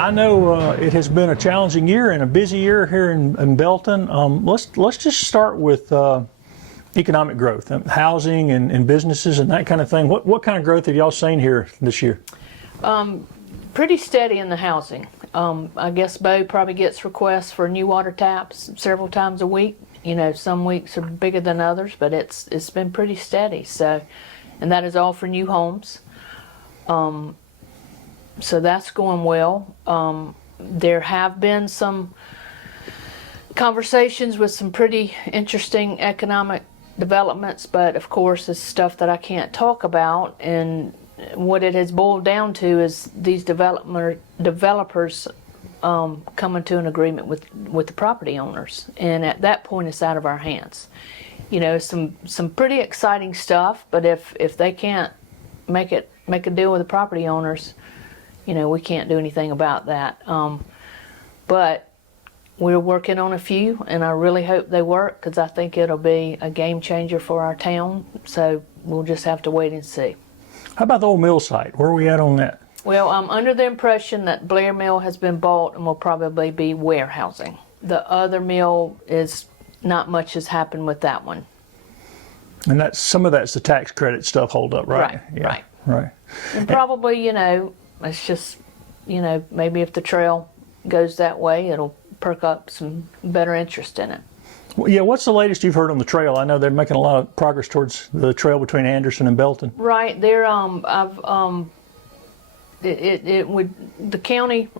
I know it has been a challenging year and a busy year here in Belton. Let's just start with economic growth, housing and businesses and that kind of thing. What kind of growth have y'all seen here this year? Pretty steady in the housing. I guess Bo probably gets requests for new water taps several times a week. You know, some weeks are bigger than others, but it's been pretty steady. So, and that is all for new homes. So that's going well. There have been some conversations with some pretty interesting economic developments, but of course it's stuff that I can't talk about. And what it has boiled down to is these developers coming to an agreement with the property owners, and at that point it's out of our hands. You know, some pretty exciting stuff, but if they can't make a deal with the property owners, you know, we can't do anything about that. But we're working on a few, and I really hope they work, because I think it'll be a game changer for our town. So we'll just have to wait and see. How about the old mill site? Where are we at on that? Well, I'm under the impression that Blair Mill has been bought and will probably be warehousing. The other mill is not much has happened with that one. And some of that's the tax credit stuff hold up, right? Right, yeah, right. And probably, you know, it's just, you know, maybe if the trail goes that way, it'll perk up some better interest in it. Well, yeah, what's the latest you've heard on the trail? I know they're making a lot of progress towards the trail between Anderson and Belton. Right, there. The county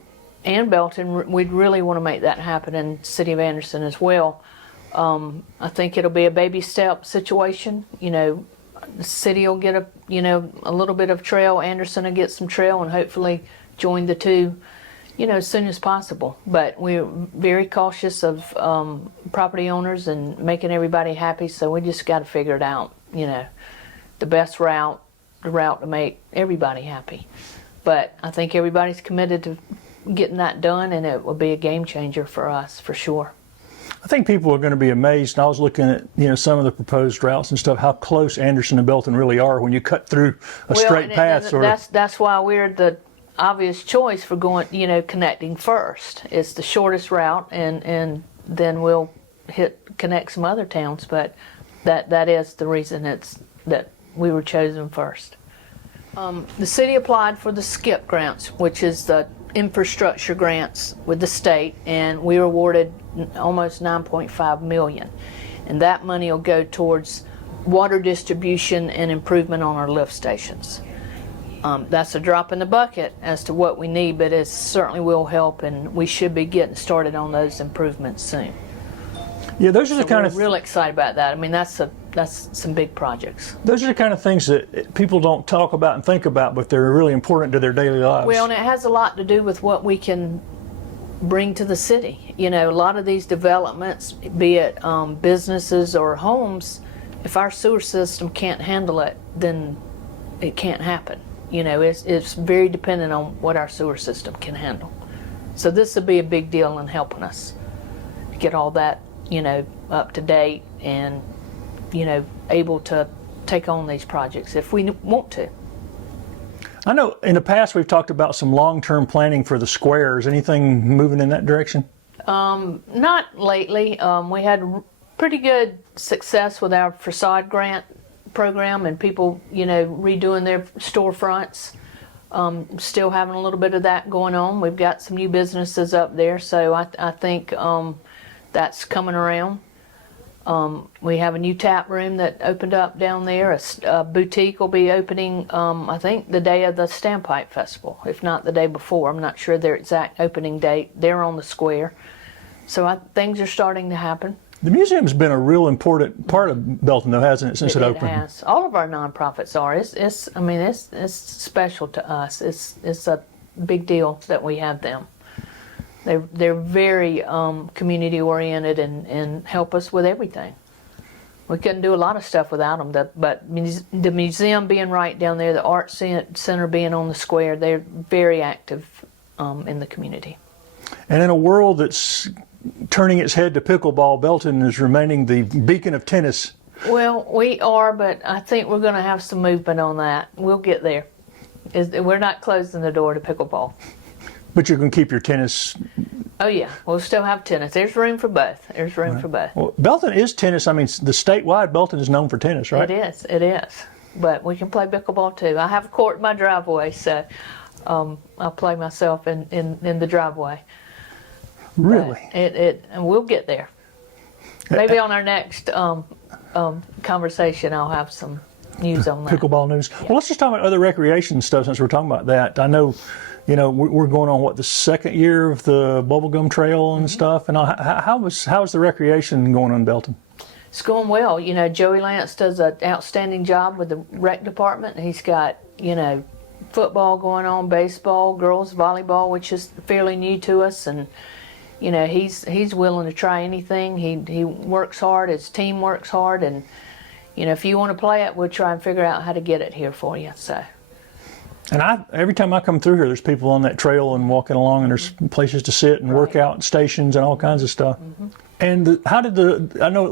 and Belton, we'd really want to make that happen, in the city of Anderson as well. I think it'll be a baby step situation. You know, the city will get a little bit of trail, Anderson will get some trail, and hopefully join the two, you know, as soon as possible. But we're very cautious of property owners and making everybody happy, so we just got to figure it out, you know, the best route, the route to make everybody happy. But I think everybody's committed to getting that done, and it will be a game changer for us, for sure. I think people are going to be amazed. And I was looking at, you know, some of the proposed routes and stuff, how close Anderson and Belton really are when you cut through a straight path. That's why we're the obvious choice for going, you know, connecting first. It's the shortest route, and then we'll connect some other towns. But that is the reason that we were chosen first. The city applied for the SCIP grants, which is the infrastructure grants with the state, and we were awarded almost $9.5 million. And that money will go towards water distribution and improvement on our lift stations. That's a drop in the bucket as to what we need, but it certainly will help, and we should be getting started on those improvements soon. Yeah, those are the kind of. We're really excited about that. I mean, that's some big projects. Those are the kind of things that people don't talk about and think about, but they're really important to their daily lives. Well, and it has a lot to do with what we can bring to the city. You know, a lot of these developments, be it businesses or homes, if our sewer system can't handle it, then it can't happen. You know, it's very dependent on what our sewer system can handle. So this will be a big deal in helping us get all that, you know, up to date and, you know, able to take on these projects if we want to. I know in the past we've talked about some long-term planning for the squares. Anything moving in that direction? Not lately. We had pretty good success with our facade grant program and people, you know, redoing their storefronts. Still having a little bit of that going on. We've got some new businesses up there, so I think that's coming around. We have a new tap room that opened up down there. A boutique will be opening, I think, the day of the Standpipe Festival, if not the day before. I'm not sure their exact opening date. They're on the square. So things are starting to happen. The museum's been a real important part of Belton, though, hasn't it, since it opened? It has. All of our nonprofits are. It's special to us. It's a big deal that we have them. They're very community oriented and help us with everything. We couldn't do a lot of stuff without them. But the museum being right down there, the art center being on the square, they're very active in the community. And in a world that's turning its head to Pickle Ball, Belton is remaining the beacon of tennis. Well, we are, but I think we're going to have some movement on that. We'll get there. We're not closing the door to Pickle Ball. But you're going to keep your tennis. Oh yeah, we'll still have tennis. There's room for both. There's room for both. Well, Belton is tennis. I mean, the statewide Belton is known for tennis, right? It is. But we can play pickleball too. I have a court in my driveway, so I'll play myself in the driveway. Really? But and we'll get there. Maybe on our next conversation, I'll have some news on that. Pickleball news. Yeah. Well, let's just talk about other recreation stuff since we're talking about that. I know, we're going on the second year of the bubblegum trail and stuff. And how's the recreation going on in Belton? It's going well. Joey Lance does an outstanding job with the rec department. He's got, football going on, baseball, girls volleyball, which is fairly new to us, and he's willing to try anything. He works hard. His team works hard, and if you want to play it, we'll try and figure out how to get it here for you. So. And every time I come through here, there's people on that trail and walking along, and there's places to sit and work out, stations and all kinds of stuff. Mm-hmm. And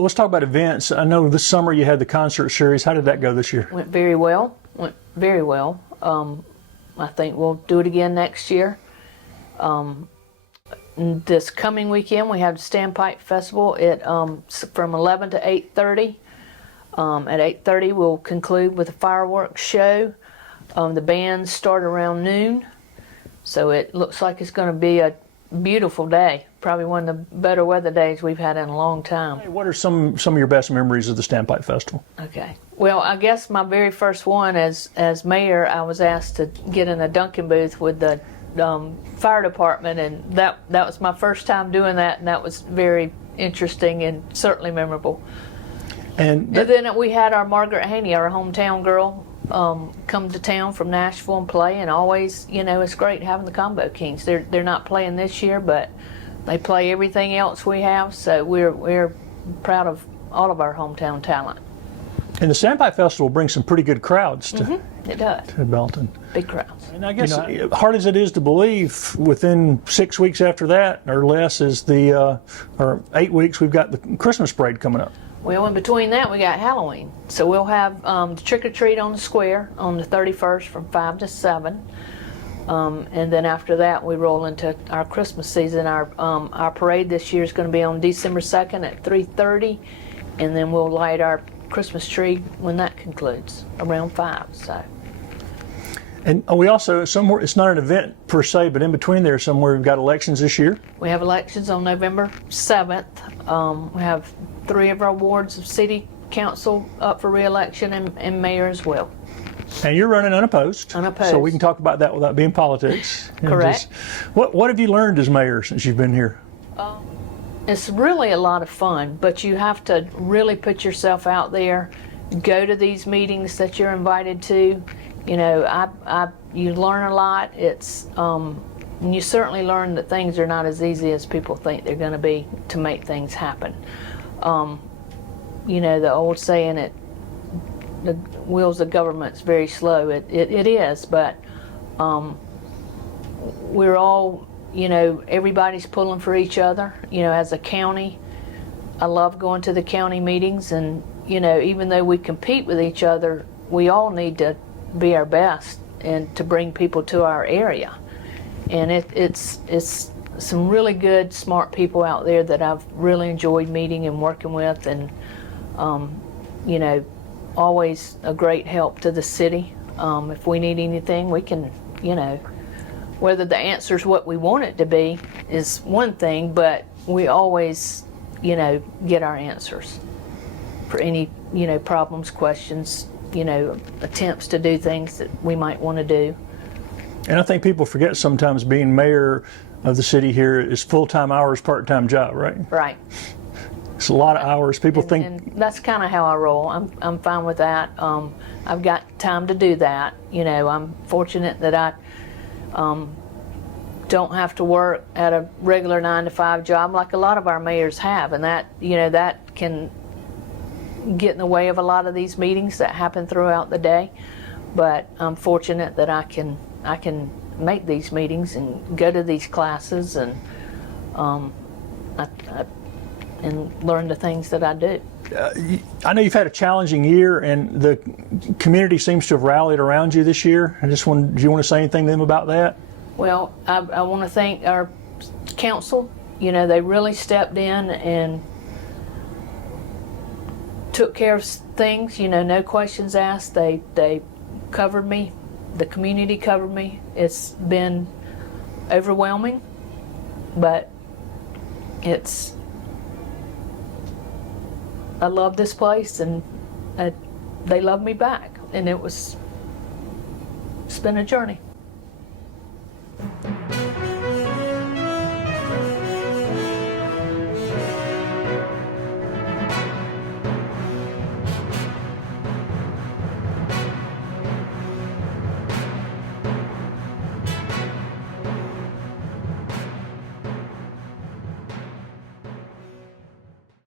let's talk about events. I know this summer you had the concert series. How did that go this year? Went very well. I think we'll do it again next year. This coming weekend we have the Standpipe Festival from 11 to 8:30. At 8:30 we'll conclude with a fireworks show. The bands start around noon, so it looks like it's going to be a beautiful day. Probably one of the better weather days we've had in a long time. What are some of your best memories of the Standpipe Festival? Okay. Well, I guess my very first one as mayor, I was asked to get in a Dunkin' booth with the fire department, and that was my first time doing that, and that was very interesting and certainly memorable. And then we had our Margaret Haney, our hometown girl, come to town from Nashville and play, and always, it's great having the Combo Kings. They're not playing this year, but they play everything else we have, so we're proud of all of our hometown talent. And the Standpipe Festival brings some pretty good crowds to Belton. Big crowds. And I guess, hard as it is to believe, within 6 weeks after that, or less, or 8 weeks, we've got the Christmas parade coming up. Well, in between that, we got Halloween. So we'll have the trick-or-treat on the square on the 31st from 5 to 7. And then after that, we roll into our Christmas season. Our parade this year is going to be on December 2nd at 3:30, and then we'll light our Christmas tree when that concludes, around 5. So. And we also, somewhere, it's not an event per se, but in between there somewhere we've got elections this year? We have elections on November 7th. We have 3 of our wards of city council up for re-election, and mayor as well. And you're running unopposed. Unopposed. So we can talk about that without being politics. Correct. What have you learned as mayor since you've been here? It's really a lot of fun, but you have to really put yourself out there, go to these meetings that you're invited to. You learn a lot. And you certainly learn that things are not as easy as people think they're going to be to make things happen. The old saying, the wheels of government's very slow. It is, but we're all, everybody's pulling for each other. As a county, I love going to the county meetings, and even though we compete with each other, we all need to be our best and to bring people to our area. And it's some really good, smart people out there that I've really enjoyed meeting and working with, and always a great help to the city. If we need anything, we can, whether the answer's what we want it to be is one thing, but we always, get our answers for any, problems, questions, attempts to do things that we might want to do. And I think people forget sometimes being mayor of the city here is full-time hours, part-time job, right? Right. It's a lot of hours. People think. And that's kind of how I roll. I'm fine with that. I've got time to do that. I'm fortunate that I don't have to work at a regular 9-to-5 job like a lot of our mayors have, and that that can get in the way of a lot of these meetings that happen throughout the day. But I'm fortunate that I can make these meetings and go to these classes and learn the things that I do. I know you've had a challenging year, and the community seems to have rallied around you this year. Do you want to say anything to them about that? Well, I want to thank our council. You know, they really stepped in and took care of things. You know, no questions asked. They covered me. The community covered me. It's been overwhelming, but I love this place, and they love me back, and it's been a journey.